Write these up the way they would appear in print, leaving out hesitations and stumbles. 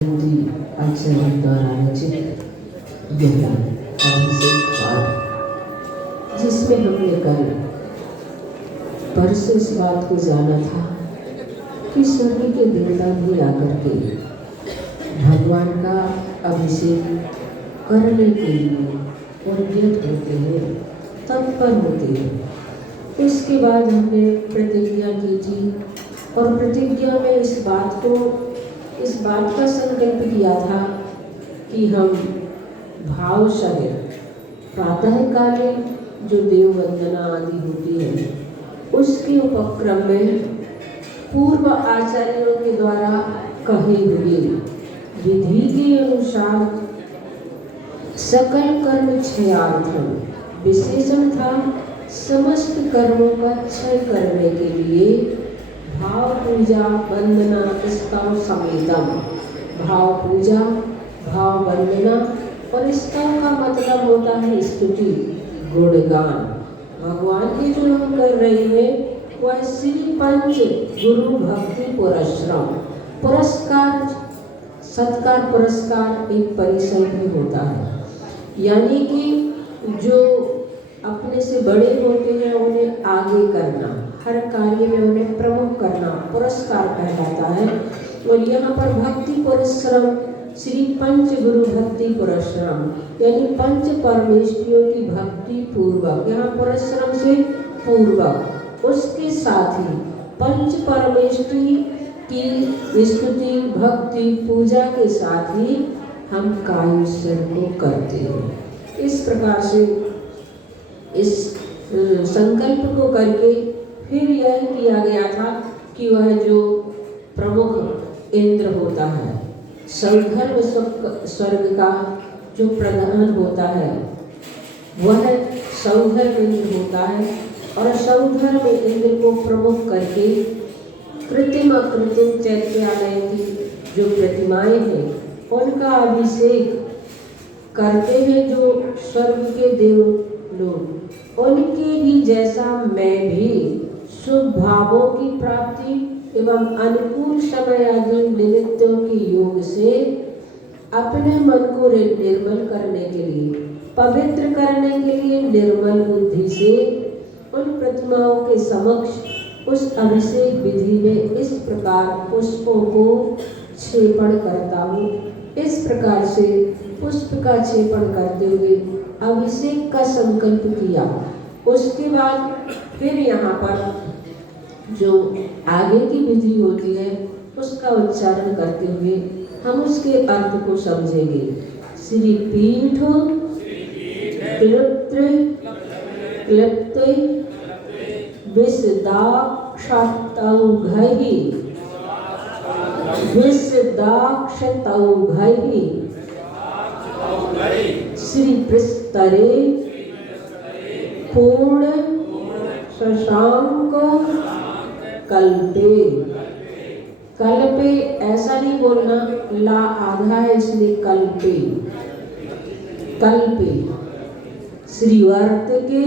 हिंदी आचार्य द्वारा रचित यह अभिषेक पाठ, जिसमें हमने कल परसों इस बात को जाना था कि स्वर्ग के देवता भी आकर के भगवान का अभिषेक करने के लिए उद्यत होते हैं, तत्पर होते हैं। इसके बाद हमने प्रतिज्ञा की थी और प्रतिज्ञा में इस बात का संकल्प किया था कि हम भाव सहित प्रातः कालीन जो देव वंदना आदि होती है उसके उपक्रम में पूर्व आचार्यों के द्वारा कहे हुए विधि के अनुसार सकल कर्म क्षयार्थम विशेषण था समस्त कर्मों का क्षय करने के लिए भाव पूजा वंदना स्तव समेतम। भाव पूजा, भाव वंदना और स्तव का मतलब होता है स्तुति, गुणगान। भगवान की जो हम कर रहे हैं वह श्री पंच गुरु भक्ति पुरस्कार पुरस्कार सत्कार पुरस्कार एक परिसर में होता है, यानी कि जो अपने से बड़े होते हैं उन्हें आगे करना, हर कार्य में उन्हें प्रमुख करना पुरस्कार कहलाता है। और यहाँ पर भक्ति पुरस्क्रम श्री पंच गुरु भक्ति पुरस्क्रम यानी पंच परमेश्वरियों की भक्ति पूर्वक, यहाँ पुरस्क्रम से पूर्वक, उसके साथ ही पंच परमेश्वरी की स्तुति भक्ति पूजा के साथ ही हम कायोत्सव को करते हैं। इस प्रकार से इस संकल्प को करके फिर यह किया गया था कि वह जो प्रमुख इंद्र होता है, सौधर्म स्वर्ग का जो प्रधान होता है वह सौधर्म इंद्र होता है, और सौधर्म इंद्र को प्रमुख करके कृत्रिम अकृत्रिम चैत्यालय की जो प्रतिमाएं हैं उनका अभिषेक करते हैं। जो स्वर्ग के देव लोग, उनके भी जैसा मैं भी शुभ भावों की प्राप्ति एवं अनुकूल समय आदि निमित्तों के योग से अपने मन को निर्मल करने के लिए, पवित्र करने के लिए निर्मल बुद्धि से उन प्रतिमाओं के समक्ष उस अभिषेक विधि में इस प्रकार पुष्पों को छेपण करता हूँ। इस प्रकार से पुष्प का छेपण करते हुए अभिषेक का संकल्प किया। उसके बाद फिर यहाँ पर जो आगे की विधि होती है उसका उच्चारण करते हुए हम उसके अर्थ को समझेंगे। श्री पीठ क्लिप्त क्लिप्ते विशदाक्षतौघैः श्री पृष्ठरे पूर्ण शशांक कल्पे। कल्पे ऐसा नहीं बोलना, ला आधा है इसलिए कल्पे। कल्पे श्रीवर्त के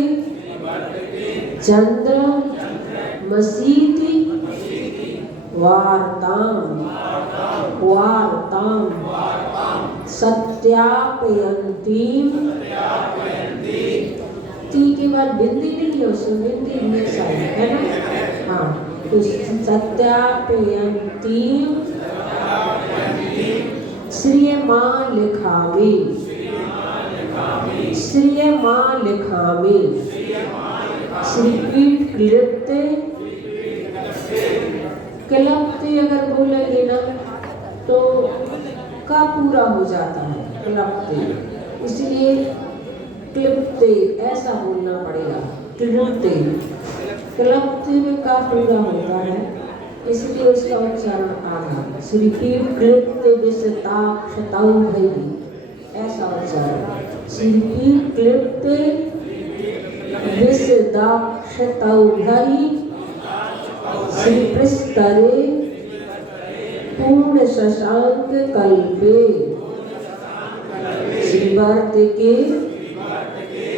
चंद्र मसीति वार्ताम सत्यापयन्ती। ती के बाद बिंदी नहीं है, उसमें बिंदी हमेशा है ना। हाँ, तो सत्यापयन्ती श्रिय मां लिखावे, श्रिय मां लिखावे। श्री पीठ क्लिप्ते, क्लिप्ते अगर बोलेंगे ना तो का पूरा हो जाता है क्लिप्ते, इसलिए क्लिप्ते ऐसा बोलना पड़ेगा। क्लिप्ते क्लिप्ते में का पूरा होता है, इसलिए उसका उच्चारण आधा। श्री पीठ क्लिप्ते विशदाक्षतौघैः, ऐसा उच्चारण। श्री पीठ क्लिप्ते विशदाक्षतौघैः श्री पृष्ठरे पूर्ण शशांक कल्पे। श्रीवर्त के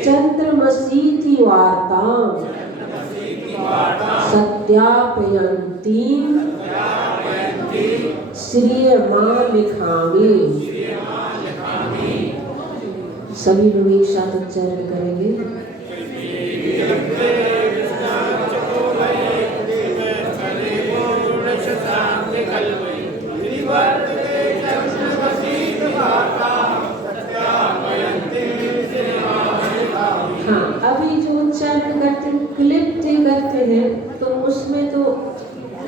चंद्रमसीति वार्ताम सत्यापयन्ती श्री मां लिखावे। सभी लोग एक साथ उच्चारण करेंगे। हाँ, अभी जो उच्चारण करते हैं क्लिप्त करते हैं तो उसमें तो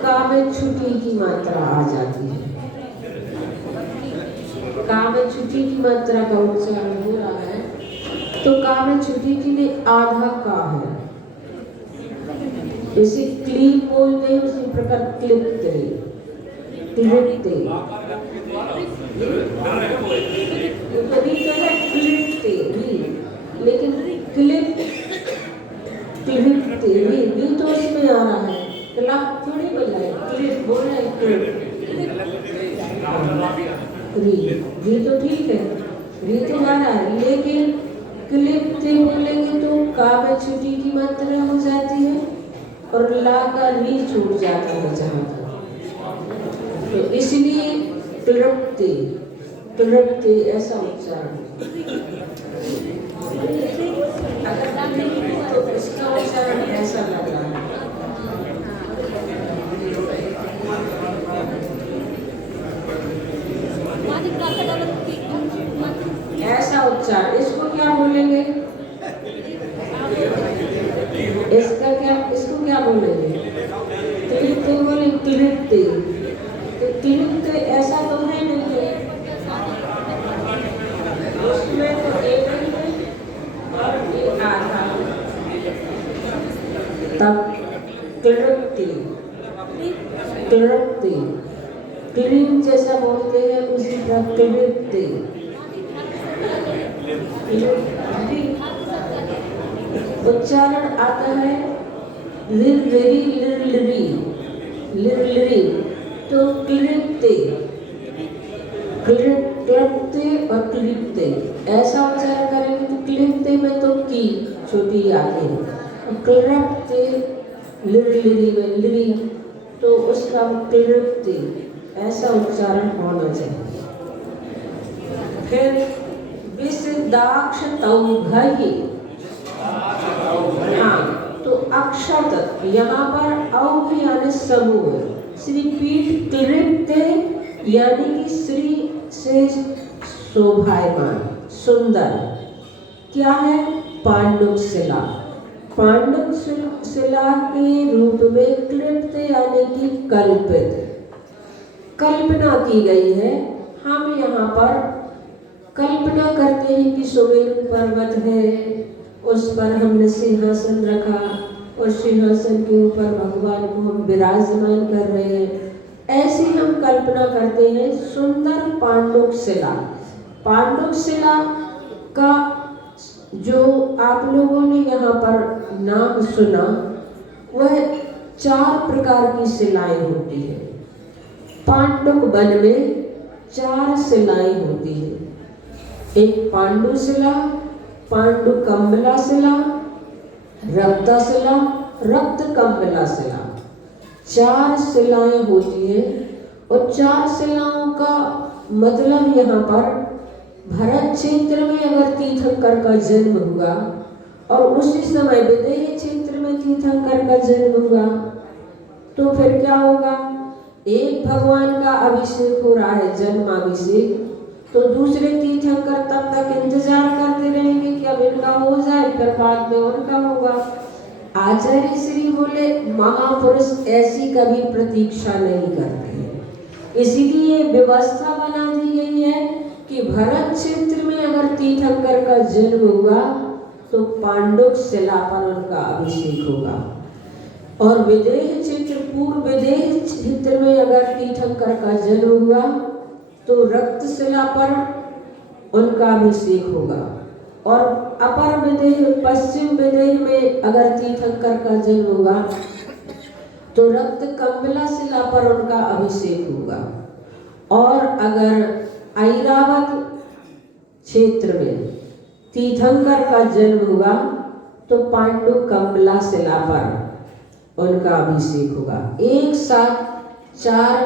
का में छुट्टी की मात्रा आ जाती है। का में छुट्टी की मात्रा का उच्चारण हो रहा है तो का में छुट्टी के लिए आधा का है। जैसे क्लीन बोलते हैं उसी प्रकार क्लिप्ते क्लिप्ते लेकिन क्लिप क्लिप्ते भी तो इसमें आ रहा है। क्लब थोड़ी बोला है, क्लिप बोल रहा है री तो ठीक है, री तो आ रहा है, लेकिन क्लिप्ते बोलेंगे तो का में छुट्टी की मात्रा हो जाती है और ला का री छूट जाता है जहाँ तक। तो इसलिए क्लिप्ते क्लिप्ते ऐसा उच्चारण। अगर तो इसका उच्चारण ऐसा लग रहा है। ऐसा उच्चारण, इसको क्या बोलेंगे? इसको क्या बोलेंगे? क्लिप्ते बोले क्लिप्ते। तो क्लिप्ते ऐसा तो है नहीं है, उसमें तो एक और एक आधा। तब क्लिप्ते क्लिप्ते क्लीन जैसा बोलते हैं उसी तरह क्लिप्ते। उच्चारण आता है लिरलिरी लिरलिरी लिरलिरी तो क्लिप्ते क्लिप्ते और क्लिप्ते ऐसा उच्चारण करेंगे तो क्लिप्ते में तो की छोटी आती है, क्लिप्ते लिरलिरी में लिरी तो उसका क्लिप्ते ऐसा उच्चारण होना चाहिए। फिर विसिदाक्ष तौघहि। हाँ, तो अक्षत यहाँ पर औघ यानी समूह, श्री पीठ क्लिप्ते यानी कि श्री से शोभायमान सुंदर। क्या है? पांडुक शिला। पांडुक शिला के रूप में क्लिप्त यानी कि कल्पित कल्पना की गई है। हम यहाँ पर कल्पना करते हैं कि सुमेरु पर्वत है, उस पर हमने सिंहासन रखा और सिंहासन के ऊपर भगवान को हम विराजमान कर रहे हैं। ऐसी हम कल्पना करते हैं। सुंदर पांडुक शिला। पांडुक शिला का जो आप लोगों ने यहाँ पर नाम सुना वह 4 प्रकार की शिलाएं होती है। पांडुक वन में 4 शिलाएं होती है। एक पांडु शिला, पांडु कम्बला शिला, रक्ता शिला, रक्त कम्बला शिला। 4 शिलाएं होती है और 4 शिलाओं का मतलब यहाँ पर भरत क्षेत्र में अगर तीर्थंकर का जन्म हुआ और उसी समय विदेह क्षेत्र में तीर्थंकर का जन्म हुआ तो फिर क्या होगा? एक भगवान का अभिषेक हो रहा है, जन्माभिषेक, तो दूसरे तीर्थंकर तब तक इंतजार करते रहेंगे कि अब इनका हो जाए, फिर बाद में उनका होगा। आचार्य श्री बोले महापुरुष ऐसी कभी प्रतीक्षा नहीं करते हैं, इसीलिए व्यवस्था बना दी गई है कि भरत क्षेत्र में अगर तीर्थंकर का जन्म हुआ तो पांडुक शिला पर उनका अभिषेक होगा और विदेह क्षेत्र पूर्व विदेह क्षेत्र में अगर तीर्थंकर का जन्म हुआ तो रक्त शिला पर उनका अभिषेक होगा और अपर विदेह पश्चिम विदेह में अगर तीर्थंकर का जन्म हुआ तो रक्त कम्बला शिला पर उनका अभिषेक होगा और अगर ऐरावत क्षेत्र में तीर्थंकर का जन्म हुआ तो पांडु कम्बला शिला पर उनका अभिषेक होगा। एक साथ 4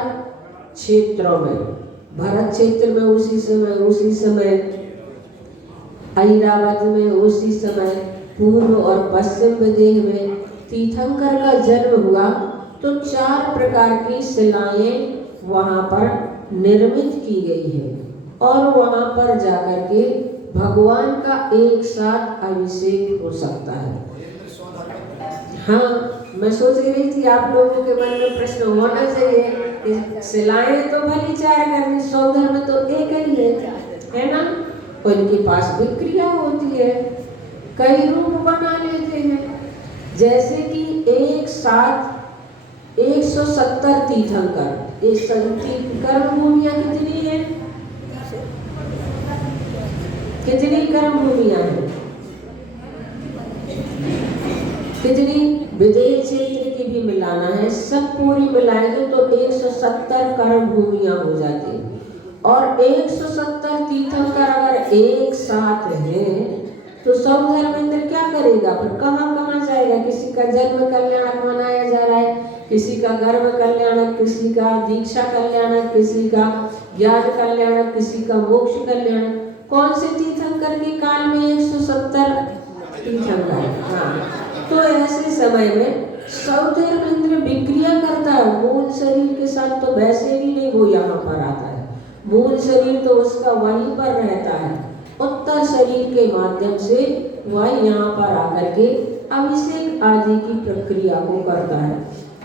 क्षेत्रों में, भरत क्षेत्र में उसी समय ऐरावत में उसी समय पूर्व और पश्चिम विदेह में तीर्थंकर का जन्म हुआ, तो 4 प्रकार की शिलाएं वहाँ पर निर्मित की गई है और वहाँ पर जाकर के भगवान का एक साथ अभिषेक हो सकता है। हाँ, मैं सोच रही थी आप लोगों के मन में प्रश्न होना चाहिए कि शिलाएं तो भली 4 करनी, सौंदर्य में तो एक ही है ना। उनके पास विक्रिया होती है, कई रूप बना लेते हैं। जैसे कि एक साथ 170 तीर्थंकर, इस कर्म भूमियां कितनी है? कितनी कर्म भूमियां हैं? कितनी? विदेह क्षेत्र की भी मिलाना है, सब पूरी मिलाएंगे तो 170 कर्म भूमियां हो जाती है। और 170 तीर्थंकर अगर एक साथ हैं तो सब धर्मेंद्र क्या करेगा? फिर कहाँ कहाँ जाएगा? किसी का जन्म कल्याणक मनाया जा रहा है, किसी का गर्भ कल्याणक, किसी का दीक्षा कल्याणक, किसी का ज्ञान कल्याणक, किसी का मोक्ष कल्याणक। कौन से तीर्थंकर के काल में 170 तीर्थंकर? हाँ, तो ऐसे समय में सब धर्मेंद्र विक्रिया करता है मूल शरीर के साथ, तो वैसे भी नहीं वो यहाँ पर आता है। मूल शरीर तो उसका वहीं पर रहता है, उत्तर शरीर के माध्यम से वह यहाँ पर आकर के अभिषेक आदि की प्रक्रिया को करता है।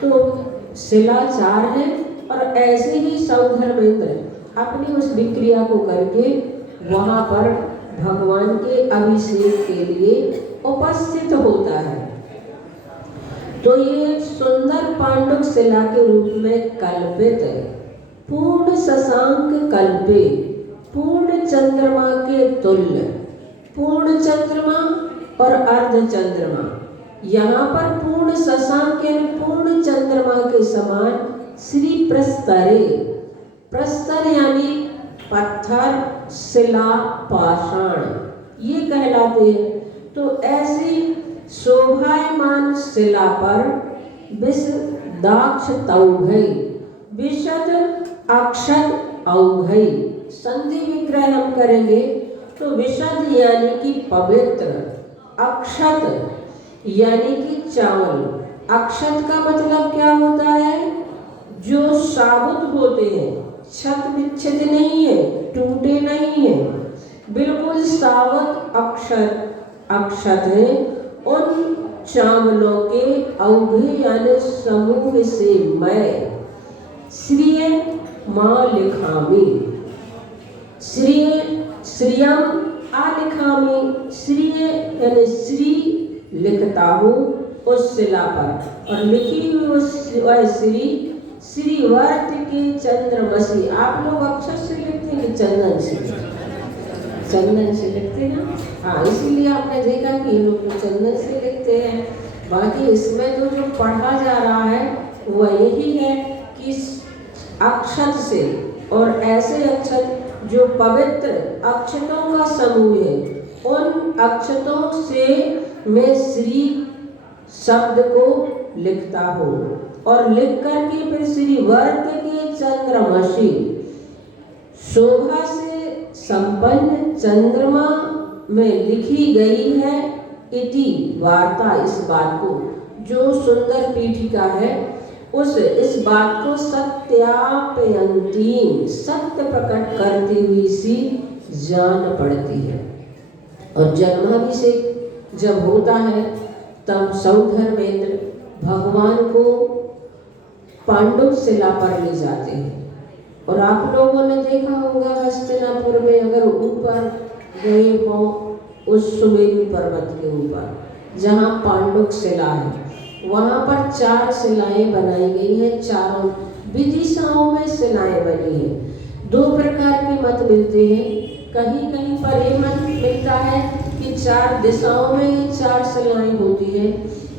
तो शिला 4 है और ऐसे ही सौधर्मेंद्र अपनी उस विक्रिया को करके वहाँ पर भगवान के अभिषेक के लिए उपस्थित होता है। तो ये सुंदर पांडुक शिला के रूप में कल्पित है। पूर्ण शशांक कल्पे, पूर्ण चंद्रमा के तुल्य, पूर्ण चंद्रमा और अर्ध चंद्रमा। यहाँ पर पूर्ण शशांक यानी पूर्ण चंद्रमा के समान श्री प्रस्तरे, प्रस्तर यानी पत्थर, शिला, पाषाण, ये कहलाते हैं। तो ऐसी शोभायमान शिला पर विशदाक्ष तौघै, विशद अक्षत औघै, संधि विग्रह हम करेंगे तो विशद यानी कि पवित्र, अक्षत यानी कि चावल। अक्षत का मतलब क्या होता है? जो साबुत होते हैं, छत विच्छेद नहीं है, टूटे नहीं है, बिल्कुल साबुत अक्षत है। उन चावलों के औघे यानी समूह से मैं श्रिय माँ लिखामी, श्रियम आलिखामी, श्रिय यानी श्री लिखता हूँ उस शिला पर, और लिखी हुई उस श्रीवर्त के चंद्रमसी। आप लोग अक्षर से लिखते हैं कि चंदन से? चंदन से लिखते हैं ना। हाँ, इसीलिए आपने देखा कि लोग तो चंदन से लिखते हैं। बाकी इसमें तो जो पढ़ा जा रहा है वह यही है कि अक्षत से, और ऐसे अक्षत जो पवित्र अक्षतों का समूह है, उन अक्षतों से मैं श्री शब्द को लिखता हूँ और लिख करके फिर श्री वर्त के चंद्रमसी, शोभा से संपन्न चंद्रमा में लिखी गई है इति वार्ता। इस बात को, जो सुंदर पीठिका है इस बात को सत्यापयंती, सत्य प्रकट करती हुई सी जान पड़ती है। और जन्माभिषेक जब होता है तब सौधर्मेंद्र भगवान को पांडुक शिला पर ले जाते हैं। और आप लोगों ने देखा होगा हस्तिनापुर में अगर ऊपर गए हो उस सुमेरु पर्वत के ऊपर जहाँ पांडुक शिला है, वहाँ पर 4 शिलाएं बनाई गई हैं। चारों विदिशाओं में शिलाएं बनी हैं। 2 प्रकार के मत मिलते हैं। कहीं कहीं पर ये मत मिलता है कि 4 दिशाओं में ये 4 शिलाएं होती हैं।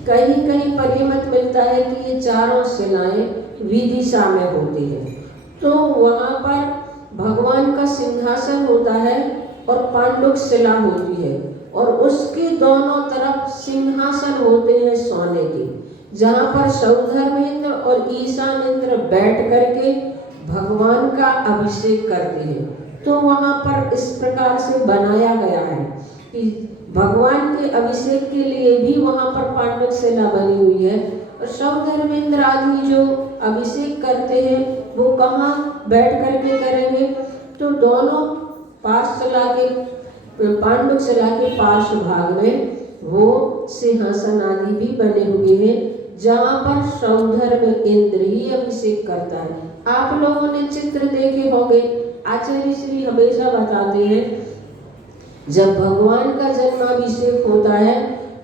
कहीं कहीं पर ये मत मिलता है कि ये चारों शिलाएं विदिशा में होती हैं। तो वहाँ पर भगवान का सिंहासन होता है और पांडुक शिला होती है, और उसके दोनों तरफ सिंहासन होते हैं सोने के, जहाँ पर सौधर्मेंद्र और ईशानेंद्र बैठ करके भगवान का अभिषेक करते हैं। तो वहाँ पर इस प्रकार से बनाया गया है कि भगवान के अभिषेक के लिए भी वहाँ पर पांडव सेना बनी हुई है। और सौधर्मेंद्र आदि जो अभिषेक करते हैं वो कहाँ बैठ करके करेंगे, तो दोनों पाठशाला के पांडव सेना के पार्श्व भाग में वो सिंहासन आदि भी बने हुए हैं, जहाँ पर सौधर्मेंद्र ही अभिषेक करता है। आप लोगों ने चित्र देखे होंगे, आचार्य श्री हमेशा बताते हैं जब भगवान का जन्माभिषेक होता है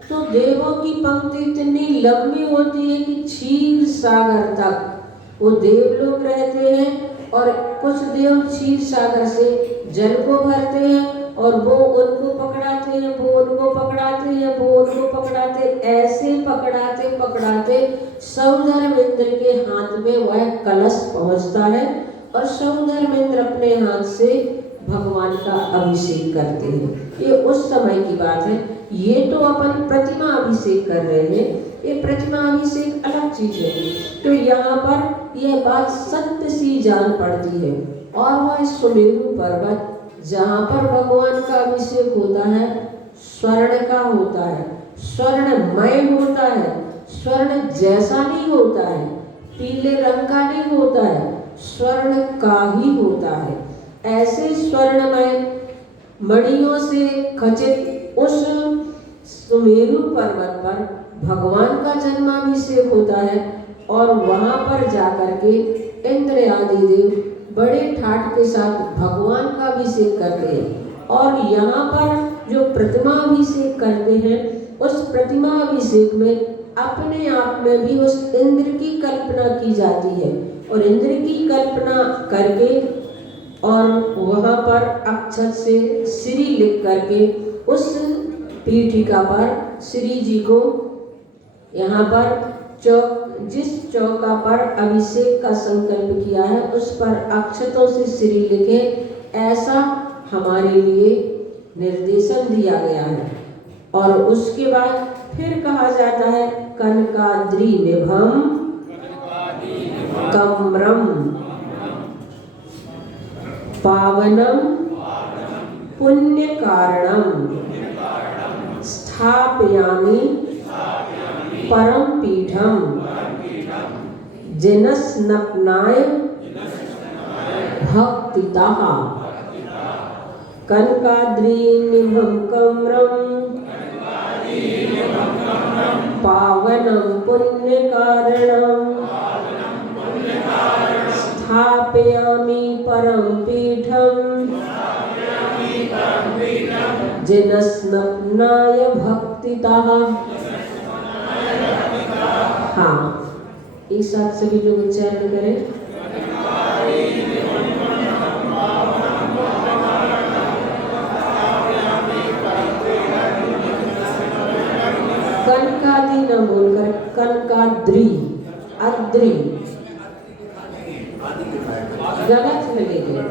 तो देवों की पंक्ति इतनी लंबी होती है कि क्षीर सागर तक वो देव लोग रहते हैं और कुछ देव क्षीर सागर से जल को भरते हैं और वो उनको पकड़ाते हैं, वो उनको पकड़ाते हैं, वो उनको पकड़ाते, ऐसे पकड़ाते पकड़ाते सौधर्मेंद्र के हाथ में वह कलश पहुंचता है और सौधर्मेंद्र अपने हाथ से भगवान का अभिषेक करते हैं। ये उस समय की बात है। ये तो अपन प्रतिमा अभिषेक कर रहे हैं, ये प्रतिमा अभिषेक अलग चीज है। तो यहाँ पर यह बात सत्य सी जान पड़ती है। और वह सुमेरु पर्वत जहाँ पर भगवान का अभिषेक होता है स्वर्ण का होता है, स्वर्णमय होता है, स्वर्ण जैसा नहीं होता है, पीले रंग का नहीं होता है, स्वर्ण का ही होता है। ऐसे स्वर्णमय मणियों से खचित उस सुमेरु पर्वत पर भगवान का जन्माभिषेक होता है और वहां पर जाकर के इंद्र आदि देव बड़े ठाट के साथ भगवान का अभिषेक करते हैं। और यहाँ पर जो प्रतिमा अभिषेक करते हैं उस प्रतिमा अभिषेक में अपने आप में भी उस इंद्र की कल्पना की जाती है और इंद्र की कल्पना करके और वहाँ पर अक्षत से श्री लिख करके उस पीठिका पर श्री जी को यहाँ पर जिस चौका पर अभिषेक का संकल्प किया है उस पर अक्षतों से श्री लिखे, ऐसा हमारे लिए निर्देशन दिया गया है। और उसके बाद फिर कहा जाता है कनकाद्रि निभम कमरम पावनम पुण्य कारणम स्थापयामि परम पीठम जिनस्नपनाय भक्तितः कनकाद्रिनिभं कमरम पावनम पुण्य कारणम स्थापयामि परम पीठम जिनस्नपनाय भक्तितः। हाँ, एक साथ सभी लोग उच्चारण करें। कनकादि न बोलकर कनकाद्रि, अद्रि गलत लगेगा,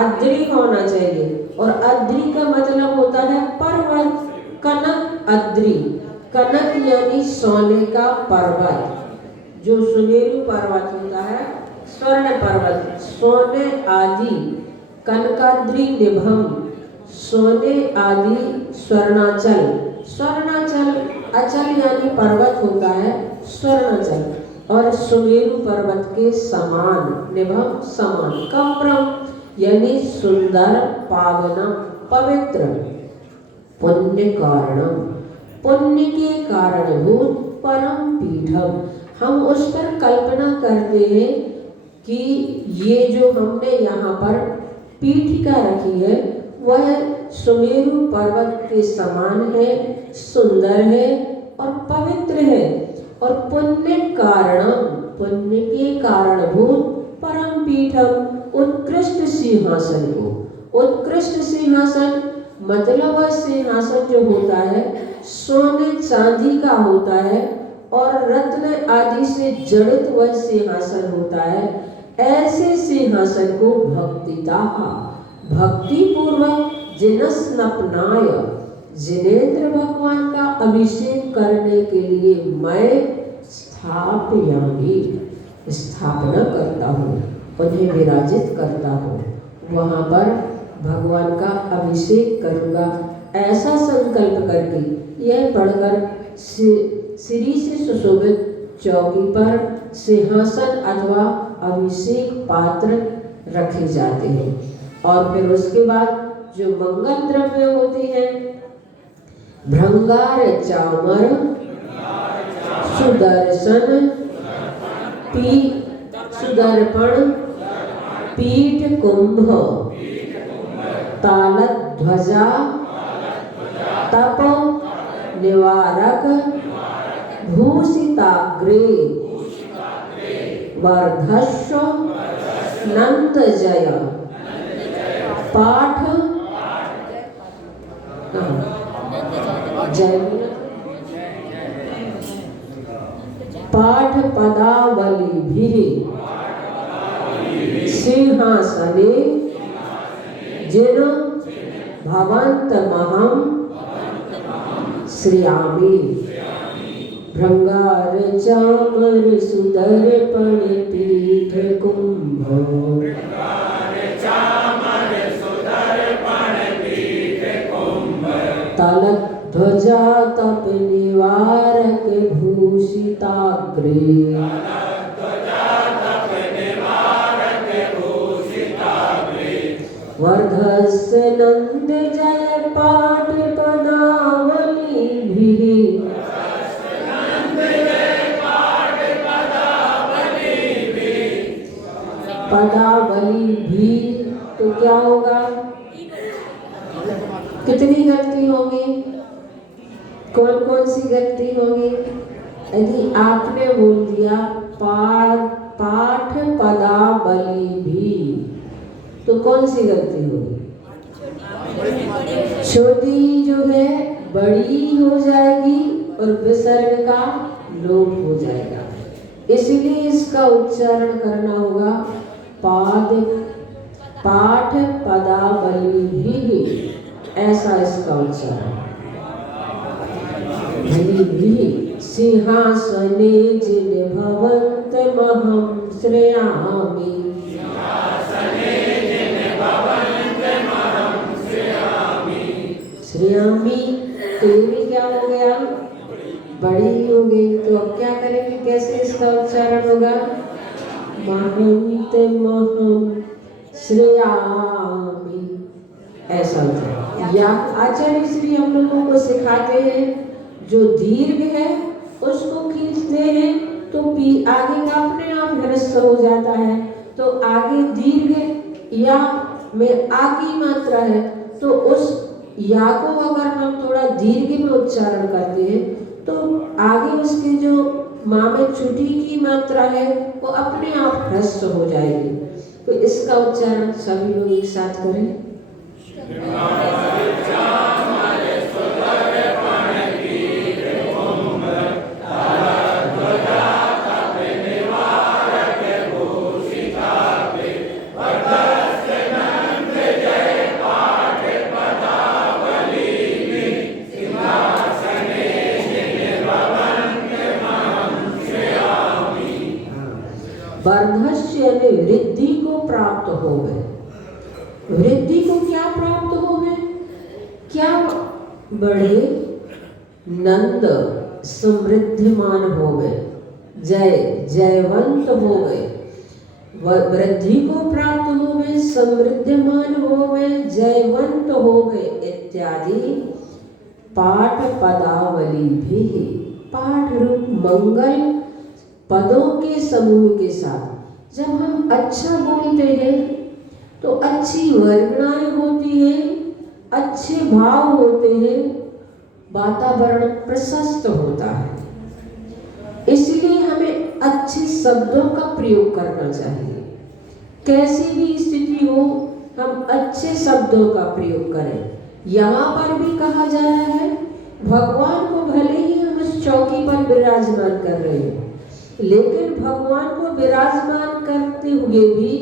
अद्रि होना चाहिए। और अद्रि का मतलब होता है पर्वत, कनक अद्रि, कनक यानी सोने का पर्वत। जो सुमेरु पर्वत होता है स्वर्ण पर्वत, सोने आदि, कनकाद्रि निभम सोने आदि, स्वर्णाचल, स्वर्णाचल अचल यानी पर्वत होता है स्वर्णाचल, और सुमेरु पर्वत के समान, निभम समान, कमरम यानी सुंदर, पावना पवित्र, पुण्य कारणम पुण्य के कारणभूत, परम पीठम हम उस पर कल्पना करते हैं कि ये जो हमने यहाँ पर पीठिका रखी है वह सुमेरु पर्वत के समान है, सुंदर है और पवित्र है। और पुण्य कारणम पुण्य के कारणभूत, परम पीठम उत्कृष्ट सिंहासन को, उत्कृष्ट सिंहासन मतलब वह सिंहासन जो होता है सोने चांदी का होता है और रत्न आदि से जड़ित वह सिंहासन होता है। ऐसे सिंहासन को भक्तितः भक्ति पूर्वक जिनस्नपनाय जिनेंद्र भगवान का अभिषेक करने के लिए मैं स्थापयामि स्थापना करता हूँ। उन्हें विराजित करता हूँ, वहाँ पर भगवान का अभिषेक करूँगा। ऐसा संकल्प करके यह पढ़कर श्री से सुशोभित चौकी पर सिंहासन अथवा अभिषेक पात्र रखे जाते हैं। और फिर उसके बाद जो मंगल द्रव्य होते हैं, भृंगार चामर, सुदर्शन, सुदर्पण, पीठ कुंभ, तालत ध्वजा, तप निवारक, भूषिताग्रे, वर्धस्व, नंद जय, पाठ जय, पाठ पदावली भी सिंहासने जिन भवंत महम श्रियामि। भृंगार चामर सुदर्पण पीठ कुंभ, तलत ध्वजा तप निवारक भूषिताग्रे, वर्धस्य नंद जय पाठ पदावली भी, पदावली भी तो क्या होगा? कितनी गलती होगी? कौन कौन सी गलती होगी? यदि आपने बोल दिया पाठ पदावली भी, तो कौन सी गलती होगी? छोटी जो है बड़ी हो जाएगी और विसर्ग का लोप हो जाएगा। इसलिए इसका उच्चारण करना होगा पाठ पदावली भी, ऐसा इसका उच्चारण। भी सिंहासने जिन भवंत महम श्रेयामि, श्रेयामि तेरी क्या हो गया? बड़ी हो गई। तो अब क्या करेंगे? कैसे इसका उच्चारण होगा? महंत महम श्रेयामि, ऐसा होता है। या आचार्य इसलिए हम लोगों को सिखाते हैं, जो दीर्घ है उसको खींचते हैं तो आगे का अपने आप ह्रस्व हो जाता है। तो आगे दीर्घ या में आ की मात्रा है, तो उस या को अगर हम थोड़ा दीर्घ में उच्चारण करते हैं तो आगे उसके जो माँ में छुटी की मात्रा है वो अपने आप ह्रस्व हो जाएगी। तो इसका उच्चारण सभी लोग एक साथ करें। वर्धस्य वृद्धि को प्राप्त हो गए। वृद्धि को क्या प्राप्त हो गए? क्या बढ़े? नंद समृद्धिमान हो गए, जयवंत हो गए। वृद्धि को प्राप्त हो गए, समृद्धिमान हो गए, जयवंत हो गए इत्यादि पाठ पदावली भी। पाठ रूप मंगल पदों के समूह के साथ जब हम अच्छा बोलते हैं तो अच्छी वर्णनाएं होती हैं, अच्छे भाव होते हैं, वातावरण प्रशस्त होता है। इसलिए हमें अच्छे शब्दों का प्रयोग करना चाहिए। कैसी भी स्थिति हो हम अच्छे शब्दों का प्रयोग करें। यहाँ पर भी कहा जा रहा है भगवान को भले ही हम इस चौकी पर विराजमान कर रहे हैं, लेकिन भगवान को विराजमान करते हुए भी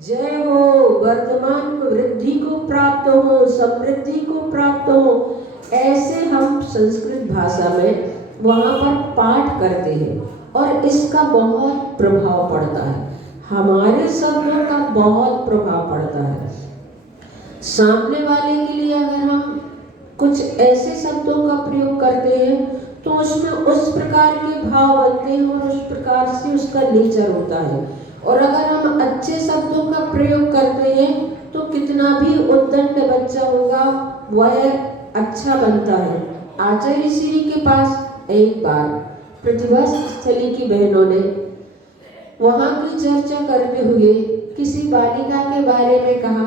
जय हो, वर्तमान को वृद्धि को प्राप्त हो, समृद्धि को प्राप्त हो, ऐसे हम संस्कृत भाषा में वहाँ पर पाठ करते हैं और इसका बहुत प्रभाव पड़ता है। हमारे शब्दों का बहुत प्रभाव पड़ता है। सामने वाले के लिए अगर हम कुछ ऐसे शब्दों का प्रयोग करते हैं तो उसमें उस प्रकार के भाव बनते हैं और उस प्रकार से उसका नेचर होता है। और अगर हम अच्छे शब्दों का प्रयोग करते हैं तो कितना भी उद्दंड बच्चा होगा वह अच्छा बनता है। आचार्य श्री के पास एक बार प्रतिभा स्थली की बहनों ने वहां की चर्चा करते हुए किसी बालिका के बारे में कहा,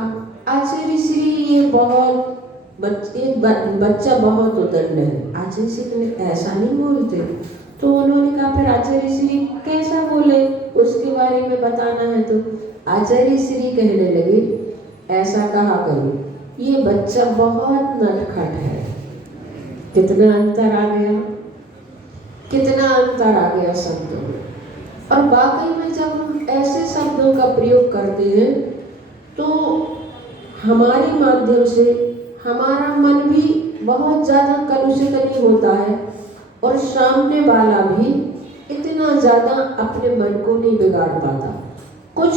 आचार्य श्री ये बहुत बच्चा बहुत उद्दंड है। आचार्य श्री ने ऐसा नहीं बोलते। तो उन्होंने कहा फिर आचार्य श्री कैसा बोले, उसके बारे में बताना है। तो आचार्य श्री कहने लगे, ऐसा कहा करो ये बच्चा बहुत नटखट है। कितना अंतर आ गया, कितना अंतर आ गया शब्दों में। और वाकई में जब हम ऐसे शब्दों का प्रयोग करते हैं तो हमारे माध्यम से हमारा मन भी बहुत ज़्यादा कलुषित नहीं होता है और सामने वाला भी इतना ज़्यादा अपने मन को नहीं बिगाड़ पाता। कुछ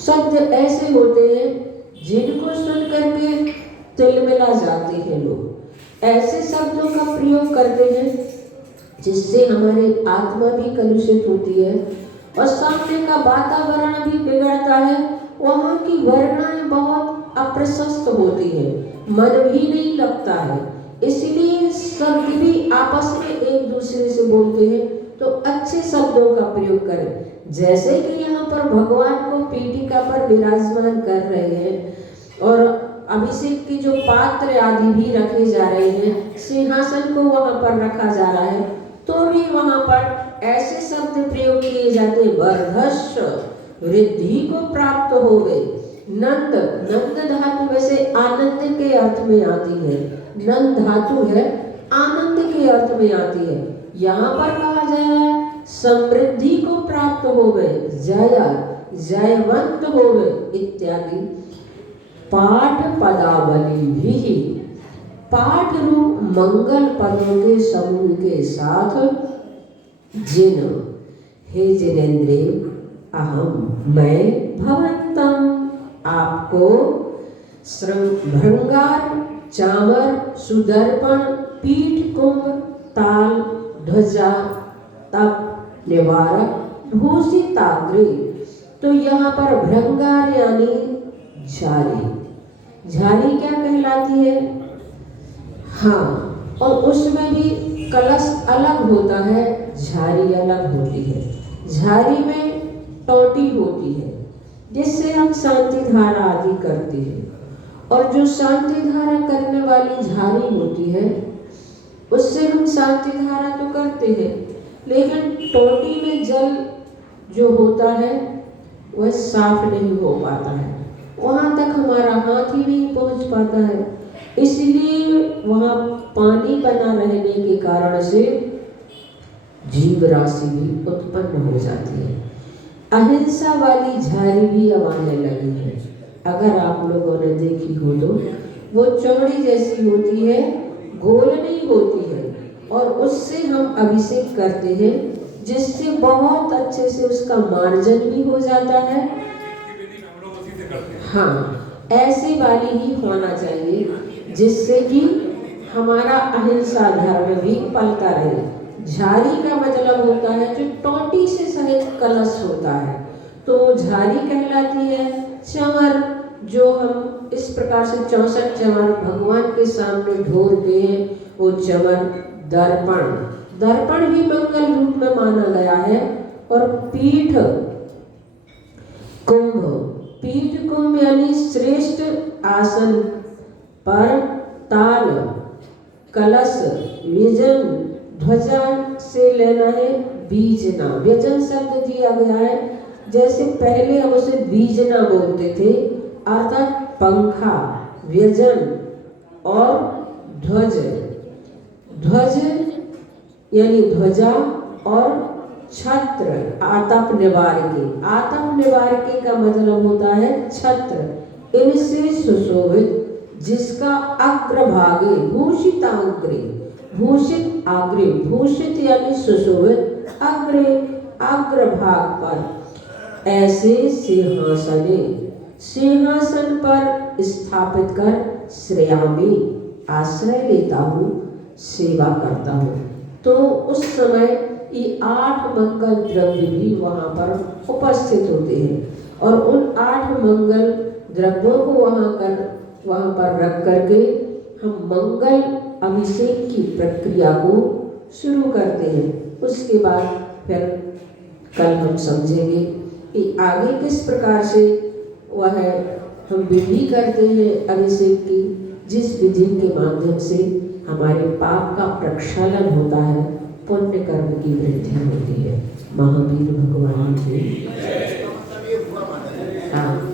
शब्द ऐसे होते हैं जिनको सुन करके तिलमिला जाते हैं लोग। ऐसे शब्दों का प्रयोग करते हैं जिससे हमारी आत्मा भी कलुषित होती है और सामने का वातावरण भी बिगड़ता है। वहाँ की वर्णाएं बहुत अप्रशस्त होती है, मन भी नहीं लगता है। इसलिए शब्द भी आपस में एक दूसरे से बोलते हैं तो अच्छे शब्दों का प्रयोग करें। जैसे कि यहाँ पर भगवान को पीठिका पर विराजमान कर रहे हैं और अभिषेक के जो पात्र आदि भी रखे जा रहे हैं, सिंहासन को वहाँ पर रखा जा रहा है, तो भी वहाँ पर ऐसे शब्द प्रयोग किए जाते हैं, वर्धस्व वृद्धि को प्राप्त हो गए। नंद, नंद धातु वैसे आनंद के अर्थ में आती है, नंद धातु है आनंद के अर्थ में आती है। यहाँ पर कहा जाए समृद्धि को प्राप्त हो गए, जय जयवंत हो गए इत्यादि। पाठ पदावली भी पाठ रूप मंगल पदों के समूह के साथ जिन हे जिनेन्द्रिय अहम मैं भवंतम आपको भृंगार चामर सुदर्पण पीठ कुंभ ताल ध्वजा तप निवारक भूषिताग्रे। तो यहाँ पर भृंगार यानी झारी, झारी क्या कहलाती है? हाँ, और उसमें भी कलश अलग होता है, झारी अलग होती है। झारी में टोटी होती है जिससे हम शांति धारा आदि करते हैं, और जो शांति धारा करने वाली झारी होती है उससे हम शांति धारा तो करते हैं, लेकिन टोटी में जल जो होता है वह साफ नहीं हो पाता है, वहाँ तक हमारा हाथ ही नहीं पहुँच पाता है। इसलिए वहाँ पानी बना रहने के कारण से जीव राशि भी उत्पन्न हो जाती है। अहिंसा वाली झारी भी अब आने लगी है। अगर आप लोगों ने देखी हो तो वो चौड़ी जैसी होती है, गोल नहीं होती है, और उससे हम अभिषेक करते हैं जिससे बहुत अच्छे से उसका मार्जन भी हो जाता है। हाँ, ऐसी वाली ही होना चाहिए जिससे कि हमारा अहिंसा धर्म भी पलता रहे। झारी का मतलब होता है जो टोटी से सहित कलश होता है, तो झारी कहलाती है। चंवर जो हम इस प्रकार से 64 चंवर भगवान के सामने ढोरते हैं वो चंवर। दर्पण, दर्पण भी मंगल रूप में माना गया है। और पीठ कुंभ, पीठ कुंभ यानी श्रेष्ठ आसन पर ताल कलश व्यजन ध्वजा से लेना है बीजना। व्यजन शब्द दिया गया है, जैसे पहले हम उसे बीजना बोलते थे, अर्थात पंखा, व्यजन और ध्वज। ध्वज यानी ध्वजा और छत्र आतप निवारके। आतप निवारके का मतलब होता है छत्र। इनसे सुशोभित जिसका अग्रभागे भूषिताग्रे, भूषित आग्रे, भूषित यानी सुशोभित, अग्रे अग्रभाग पर ऐसे सिंहासन पर स्थापित कर श्रेया में आश्रय लेता हूँ, सेवा करता हूँ। तो उस समय ये 8 मंगल द्रव्य भी वहाँ पर उपस्थित होते हैं और उन 8 मंगल द्रव्यों को वहाँ पर रख करके हम मंगल अभिषेक की प्रक्रिया को शुरू करते हैं। उसके बाद फिर कल हम समझेंगे कि आगे किस प्रकार से वह हम विधि करते हैं अभिषेक की, जिस विधि के माध्यम से हमारे पाप का प्रक्षालन होता है, पुण्य कर्म की वृद्धि होती है। महावीर भगवान की हाँ